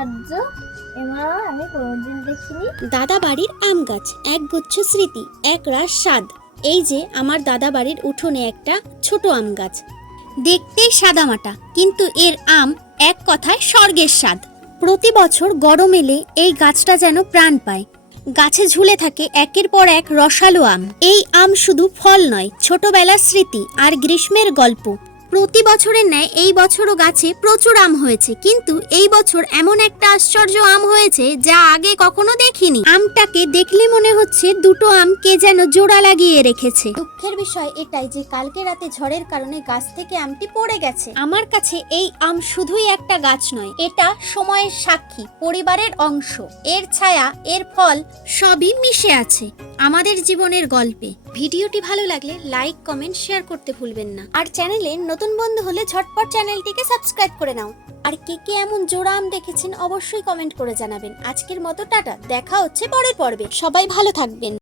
আশ্চর্য, এমা আমি কোনোদিন দেখিনি। দাদা বাড়ির আম গাছ, এক গুচ্ছ স্মৃতি, এক রাস স্বাদ। এই যে আমার দাদা বাড়ির উঠোনে একটা ছোট আম গাছ, দেখতেই সাদামাটা, কিন্তু এর আম এক কথায় স্বর্গের স্বাদ। প্রতি বছর গরম এলে এই গাছটা যেন প্রাণ পায়। গাছে ঝুলে থাকে একের পর এক রসালো আম। এই আম শুধু ফল নয়, ছোটবেলার স্মৃতি আর গ্রীষ্মের গল্প। প্রতি বছরের ন্যায় এই বছরও গাছে প্রচুর আম হয়েছে, কিন্তু এই বছর এমন একটা আশ্চর্য আম হয়েছে যা আগে কখনো দেখিনি। আমটাকে দেখলে মনে হচ্ছে দুটো আম কে যেন জোড়া লাগিয়ে রেখেছে। দুঃখের বিষয় এটাই যে কালকে রাতে ঝড়ের কারণে গাছ থেকে আমটি পড়ে গেছে। আমার কাছে এই আম শুধুই একটা গাছ নয়, এটা সময়ের সাক্ষী, পরিবারের অংশ। এর ছায়া, এর ফল সবই মিশে আছে আমাদের জীবনের গল্পে। ভিডিওটি ভালো লাগলে লাইক, কমেন্ট, শেয়ার করতে ভুলবেন না। আর চ্যানেলে নতুন বন্ধু হলে ঝটপট চ্যানেলটিকে সাবস্ক্রাইব করে নাও। আর কে কে এমন জোড়া আম দেখেছেন অবশ্যই কমেন্ট করে জানাবেন। আজকের মতো টাটা, দেখা হচ্ছে পরের পর্বে। সবাই ভালো থাকবেন।